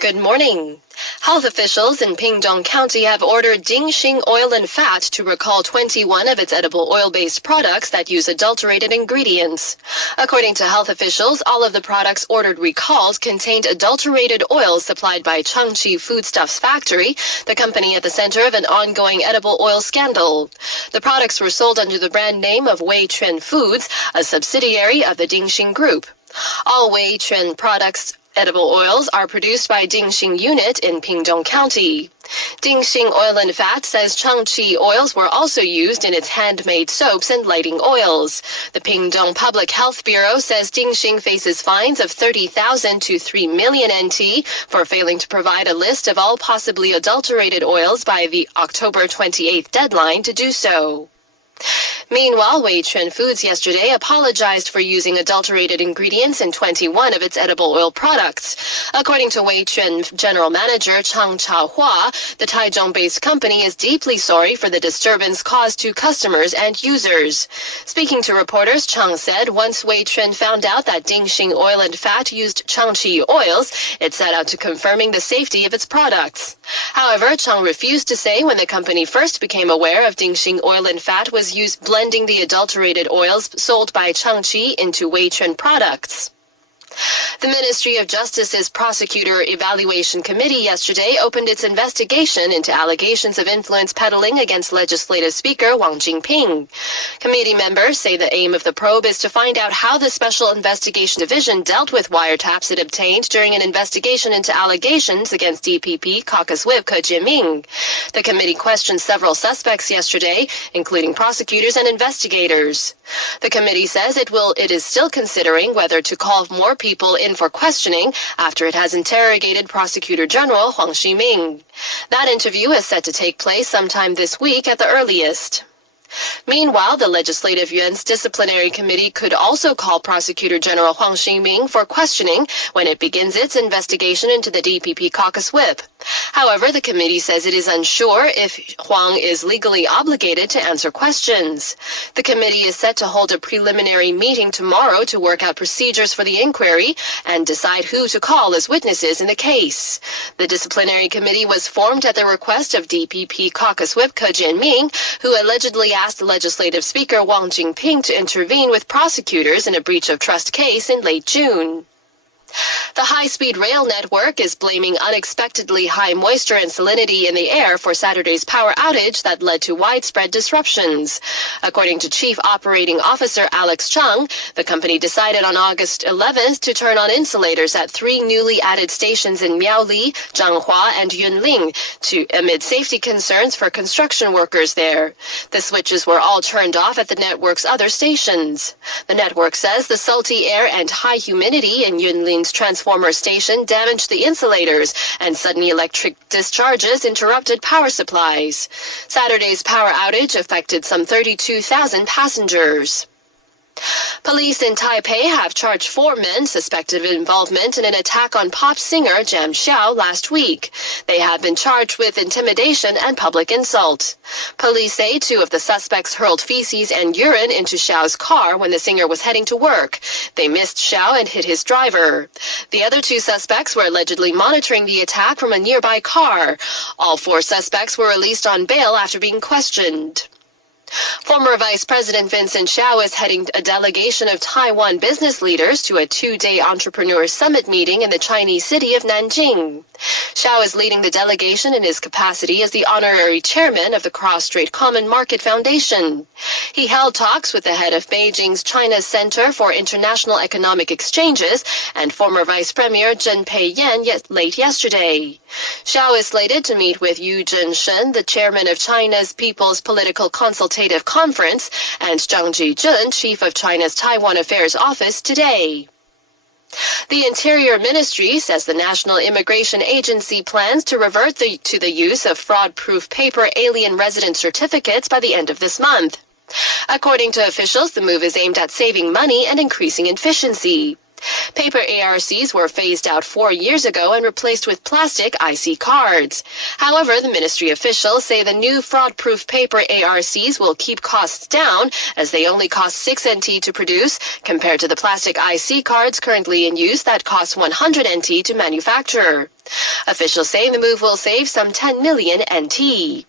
Good morning. Health officials in Pingdong County have ordered Dingxing Oil and Fat to recall 21 of its edible oil-based products that use adulterated ingredients. According to health officials, all of the products ordered recalled contained adulterated oils supplied by Changchi Foodstuffs Factory, the company at the center of an ongoing edible oil scandal. The products were sold under the brand name of Weichuan Foods, a subsidiary of the Dingxing Group. All Weichuan products edible oils are produced by Dingxing Unit in Pingdong County. Dingxing Oil and Fat says Changchi oils were also used in its handmade soaps and lighting oils. The Pingdong Public Health Bureau says Dingxing faces fines of 30,000 to 3 million NT for failing to provide a list of all possibly adulterated oils by the October 28th deadline to do so. Meanwhile, Weichuan Foods yesterday apologized for using adulterated ingredients in 21 of its edible oil products. According to Weichuan General Manager Chang Chaohua, the Taichung-based company is deeply sorry for the disturbance caused to customers and users. Speaking to reporters, Chang said once Weichuan found out that Dingxing Oil and Fat used Changchi oils, it set out to confirming the safety of its products. However, Chang refused to say when the company first became aware of Dingxing Oil and Fat was used blending the adulterated oils sold by Changchi into Weichuan products. The Ministry of Justice's Prosecutor Evaluation Committee yesterday opened its investigation into allegations of influence peddling against Legislative Speaker Wang Jingping. Committee members say the aim of the probe is to find out how the Special Investigation Division dealt with wiretaps it obtained during an investigation into allegations against DPP Caucus Whip Ke Jianming. The committee questioned several suspects yesterday, including prosecutors and investigators. The committee says it is still considering whether to call more people in for questioning after it has interrogated Prosecutor General Huang Ximing. That interview is set to take place sometime this week at the earliest. Meanwhile, the Legislative Yuan's Disciplinary Committee could also call Prosecutor General Huang Ximing for questioning when it begins its investigation into the DPP caucus whip. However, the committee says it is unsure if Huang is legally obligated to answer questions. The committee is set to hold a preliminary meeting tomorrow to work out procedures for the inquiry and decide who to call as witnesses in the case. The Disciplinary Committee was formed at the request of DPP caucus whip Ke Jianming, who allegedly asked Legislative Speaker Wang Jingping to intervene with prosecutors in a breach of trust case in late June. The high-speed rail network is blaming unexpectedly high moisture and salinity in the air for Saturday's power outage that led to widespread disruptions. According to Chief Operating Officer Alex Chung, the company decided on August 11th to turn on insulators at 3 newly added stations in Miaoli, Zhanghua, and Yunling amid safety concerns for construction workers there. The switches were all turned off at the network's other stations. The network says the salty air and high humidity in Yunling's transformer station damaged the insulators, and sudden electric discharges interrupted power supplies. Saturday's power outage affected some 32,000 passengers. Police in Taipei have charged 4 men suspected of involvement in an attack on pop singer Jam Xiao last week. They have been charged with intimidation and public insult. Police say 2 of the suspects hurled feces and urine into Xiao's car when the singer was heading to work. They missed Xiao and hit his driver. The other 2 suspects were allegedly monitoring the attack from a nearby car. All 4 suspects were released on bail after being questioned. Former Vice President Vincent Xiao is heading a delegation of Taiwan business leaders to a 2-day entrepreneur summit meeting in the Chinese city of Nanjing. Xiao is leading the delegation in his capacity as the honorary chairman of the Cross-Strait Common Market Foundation. He held talks with the head of Beijing's China Center for International Economic Exchanges and former Vice Premier Zheng Peiyan late yesterday. Xiao is slated to meet with Yu Zhenshen, the chairman of China's People's Political Consultative Conference, and Zhang Jijun, chief of China's Taiwan Affairs Office, today. The Interior Ministry says the National Immigration Agency plans to revert to the use of fraud-proof paper alien resident certificates by the end of this month. According to officials, the move is aimed at saving money and increasing efficiency. Paper ARCs were phased out 4 years ago and replaced with plastic IC cards. However, the ministry officials say the new fraud-proof paper ARCs will keep costs down as they only cost 6 NT to produce compared to the plastic IC cards currently in use that cost 100 NT to manufacture. Officials say the move will save some 10 million NT.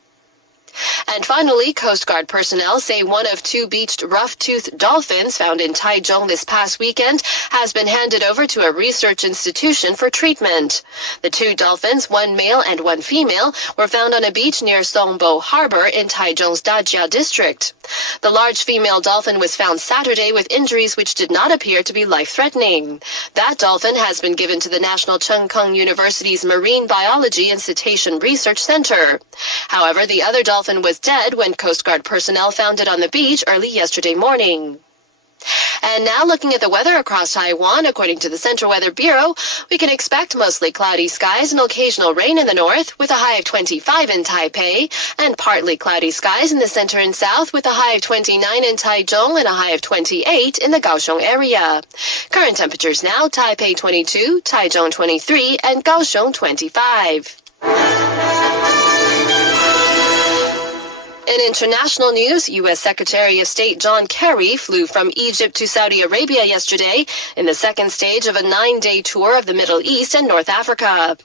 And finally, Coast Guard personnel say one of two beached rough-toothed dolphins found in Taichung this past weekend has been handed over to a research institution for treatment. The two dolphins, one male and one female, were found on a beach near Songbo Harbor in Taichung's Dajia district. The large female dolphin was found Saturday with injuries which did not appear to be life-threatening. That dolphin has been given to the National Cheng Kung University's Marine Biology and Cetacean Research Center. However, the other dolphin was dead when Coast Guard personnel found it on the beach early yesterday morning. And now looking at the weather across Taiwan, according to the Central Weather Bureau, we can expect mostly cloudy skies and occasional rain in the north with a high of 25 in Taipei, and partly cloudy skies in the center and south with a high of 29 in Taichung and a high of 28 in the Kaohsiung area. Current temperatures now, Taipei 22, Taichung 23, and Kaohsiung 25. In international news, U.S. Secretary of State John Kerry flew from Egypt to Saudi Arabia yesterday in the second stage of a 9-day tour of the Middle East and North Africa.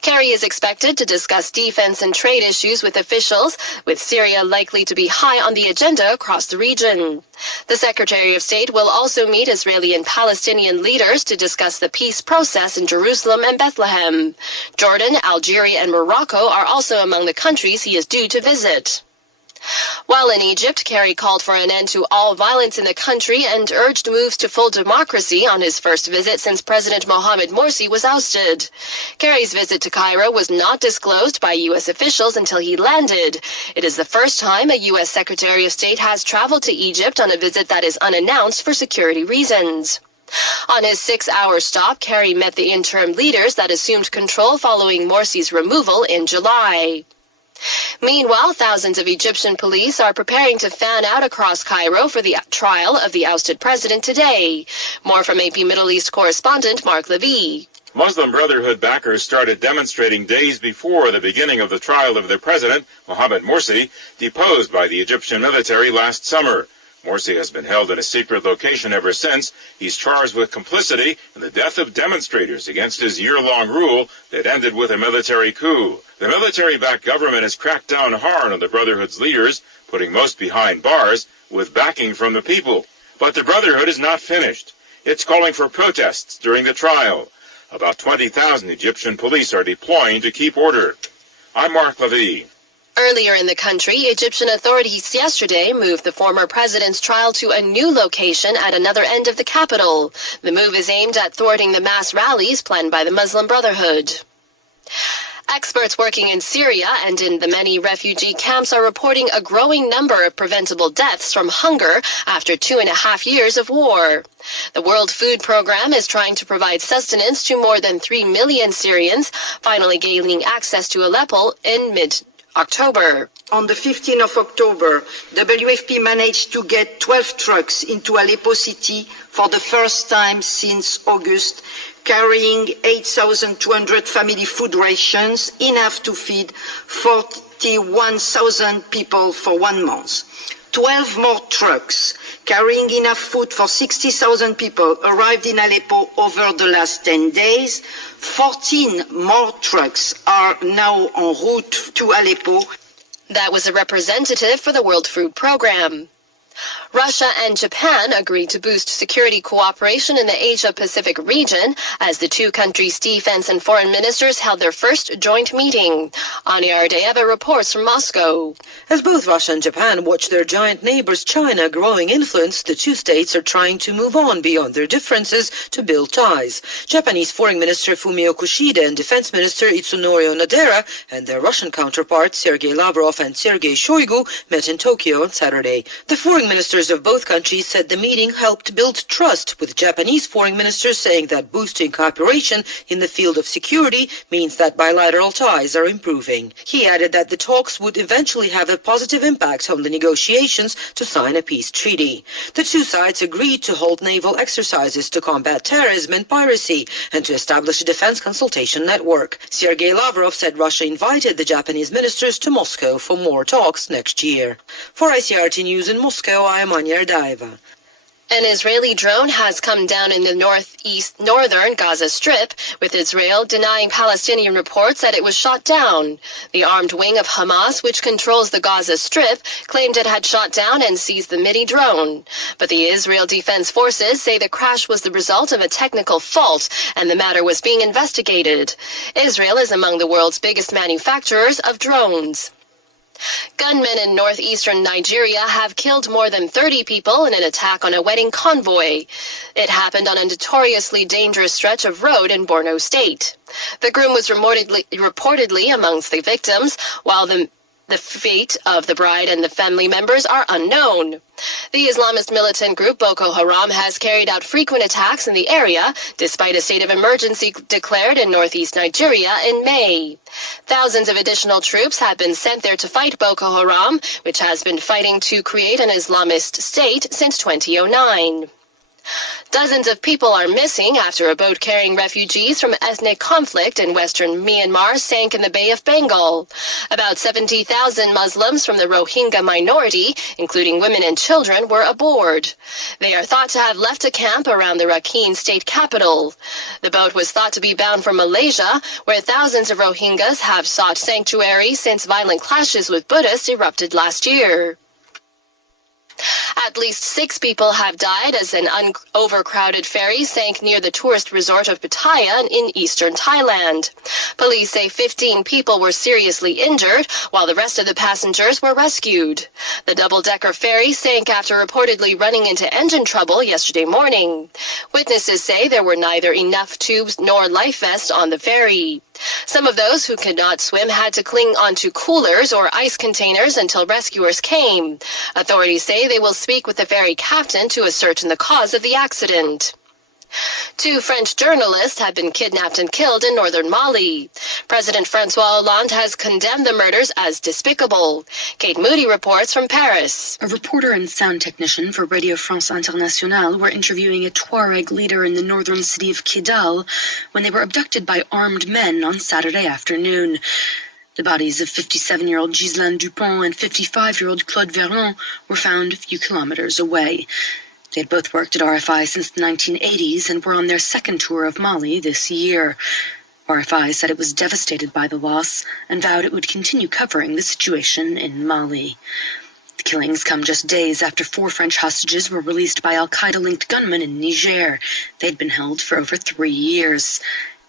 Kerry is expected to discuss defense and trade issues with officials, with Syria likely to be high on the agenda across the region. The Secretary of State will also meet Israeli and Palestinian leaders to discuss the peace process in Jerusalem and Bethlehem. Jordan, Algeria, and Morocco are also among the countries he is due to visit. While in Egypt, Kerry called for an end to all violence in the country and urged moves to full democracy on his first visit since President Mohamed Morsi was ousted. Kerry's visit to Cairo was not disclosed by U.S. officials until he landed. It is the first time a U.S. Secretary of State has traveled to Egypt on a visit that is unannounced for security reasons. On his 6-hour stop, Kerry met the interim leaders that assumed control following Morsi's removal in July. Meanwhile, thousands of Egyptian police are preparing to fan out across Cairo for the trial of the ousted president today. More from AP Middle East correspondent Mark Levy. Muslim Brotherhood backers started demonstrating days before the beginning of the trial of their president, Mohamed Morsi, deposed by the Egyptian military last summer. Morsi has been held in a secret location ever since. He's charged with complicity in the death of demonstrators against his year-long rule that ended with a military coup. The military-backed government has cracked down hard on the Brotherhood's leaders, putting most behind bars with backing from the people. But the Brotherhood is not finished. It's calling for protests during the trial. About 20,000 Egyptian police are deploying to keep order. I'm Mark Levy. Earlier in the country, Egyptian authorities yesterday moved the former president's trial to a new location at another end of the capital. The move is aimed at thwarting the mass rallies planned by the Muslim Brotherhood. Experts working in Syria and in the many refugee camps are reporting a growing number of preventable deaths from hunger after 2.5 years of war. The World Food Program is trying to provide sustenance to more than 3 million Syrians, finally gaining access to Aleppo in mid-October. On the 15th of October, WFP managed to get 12 trucks into Aleppo city for the first time since August, carrying 8,200 family food rations, enough to feed 41,000 people for 1 month. 12 more trucks carrying enough food for 60,000 people arrived in Aleppo over the last 10 days. 14 more trucks are now en route to Aleppo. That was a representative for the World Food Program. Russia and Japan agreed to boost security cooperation in the Asia-Pacific region as the two countries' defense and foreign ministers held their first joint meeting. Anya Ardeyeva reports from Moscow. As both Russia and Japan watch their giant neighbors China growing influence, the two states are trying to move on beyond their differences to build ties. Japanese Foreign Minister Fumio Kishida and Defense Minister Itsunori Onodera and their Russian counterparts Sergei Lavrov and Sergei Shoigu met in Tokyo on Saturday. The foreign ministers of both countries said the meeting helped build trust, with Japanese foreign ministers saying that boosting cooperation in the field of security means that bilateral ties are improving. He added that the talks would eventually have a positive impact on the negotiations to sign a peace treaty. The two sides agreed to hold naval exercises to combat terrorism and piracy and to establish a defense consultation network. Sergei Lavrov said Russia invited the Japanese ministers to Moscow for more talks next year. For ICRT News in Moscow, I am Anya Ardeyeva. An Israeli drone has come down in the northern Gaza Strip, with Israel denying Palestinian reports that it was shot down. The armed wing of Hamas, which controls the Gaza Strip, claimed it had shot down and seized the Midi drone. But the Israel Defense Forces say the crash was the result of a technical fault, and the matter was being investigated. Israel is among the world's biggest manufacturers of drones. Gunmen in northeastern Nigeria have killed more than 30 people in an attack on a wedding convoy. It happened on a notoriously dangerous stretch of road in Borno State. The groom was reportedly amongst the victims, while the fate of the bride and the family members are unknown. The Islamist militant group Boko Haram has carried out frequent attacks in the area, despite a state of emergency declared in northeast Nigeria in May. Thousands of additional troops have been sent there to fight Boko Haram, which has been fighting to create an Islamist state since 2009. Dozens of people are missing after a boat carrying refugees from ethnic conflict in western Myanmar sank in the Bay of Bengal. About 70,000 Muslims from the Rohingya minority, including women and children, were aboard. They are thought to have left a camp around the Rakhine state capital. The boat was thought to be bound for Malaysia, where thousands of Rohingyas have sought sanctuary since violent clashes with Buddhists erupted last year. At least 6 people have died as an overcrowded ferry sank near the tourist resort of Pattaya in eastern Thailand. Police say 15 people were seriously injured, while the rest of the passengers were rescued. The double-decker ferry sank after reportedly running into engine trouble yesterday morning. Witnesses say there were neither enough tubes nor life vests on the ferry. Some of those who could not swim had to cling onto coolers or ice containers until rescuers came. Authorities say they will speak with the ferry captain to ascertain the cause of the accident. 2 French journalists have been kidnapped and killed in northern Mali. President François Hollande has condemned the murders as despicable. Kate Moody reports from Paris. A reporter and sound technician for Radio France Internationale were interviewing a Tuareg leader in the northern city of Kidal when they were abducted by armed men on Saturday afternoon. The bodies of 57-year-old Ghislaine Dupont and 55-year-old Claude Véron were found a few kilometers away. They had both worked at RFI since the 1980s and were on their second tour of Mali this year. RFI said it was devastated by the loss and vowed it would continue covering the situation in Mali. The killings come just days after 4 French hostages were released by al-Qaeda-linked gunmen in Niger. They'd been held for over 3 years.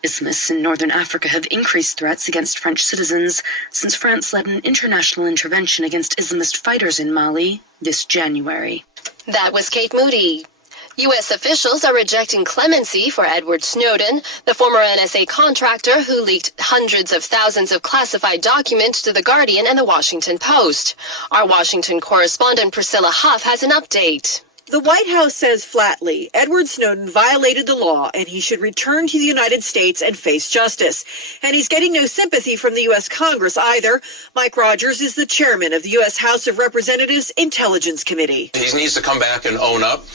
Islamists in northern Africa have increased threats against French citizens since France led an international intervention against Islamist fighters in Mali this January. That was Kate Moody. U.S. officials are rejecting clemency for Edward Snowden, the former NSA contractor who leaked hundreds of thousands of classified documents to The Guardian and The Washington Post. Our Washington correspondent Priscilla Huff has an update. The White House says flatly Edward Snowden violated the law and he should return to the United States and face justice. And he's getting no sympathy from the U.S. Congress either. Mike Rogers is the chairman of the U.S. House of Representatives Intelligence Committee. He needs to come back and own up.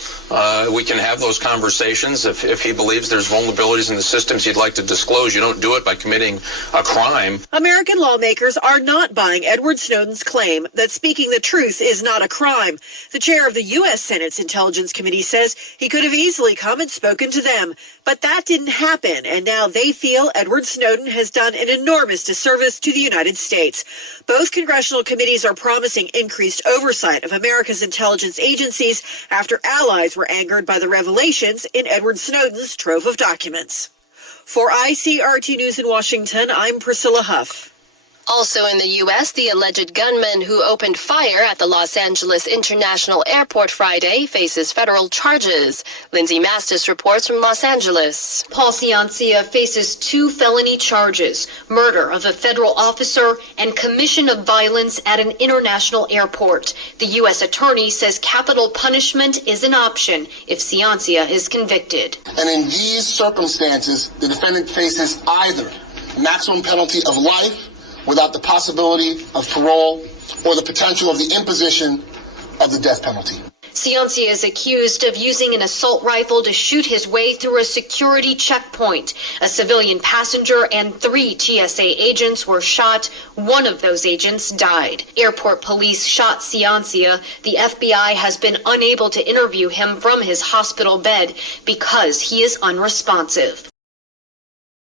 We can have those conversations. If he believes there's vulnerabilities in the systems he'd like to disclose, you don't do it by committing a crime. American lawmakers are not buying Edward Snowden's claim that speaking the truth is not a crime. The chair of the U.S. Senate's Intelligence Committee says he could have easily come and spoken to them, but that didn't happen, and now they feel Edward Snowden has done an enormous disservice to the United States. Both congressional committees are promising increased oversight of America's intelligence agencies after allies were angered by the revelations in Edward Snowden's trove of documents. For ICRT News in Washington, I'm Priscilla Huff. Also in the U.S., the alleged gunman who opened fire at the Los Angeles International Airport Friday faces federal charges. Lindsay Mastis reports from Los Angeles. Paul Ciancia faces 2 felony charges, murder of a federal officer and commission of violence at an international airport. The U.S. attorney says capital punishment is an option if Ciancia is convicted. And in these circumstances, the defendant faces either maximum penalty of life without the possibility of parole or the potential of the imposition of the death penalty. Ciancia is accused of using an assault rifle to shoot his way through a security checkpoint. A civilian passenger and 3 TSA agents were shot. One of those agents died. Airport police shot Ciancia. The FBI has been unable to interview him from his hospital bed because he is unresponsive.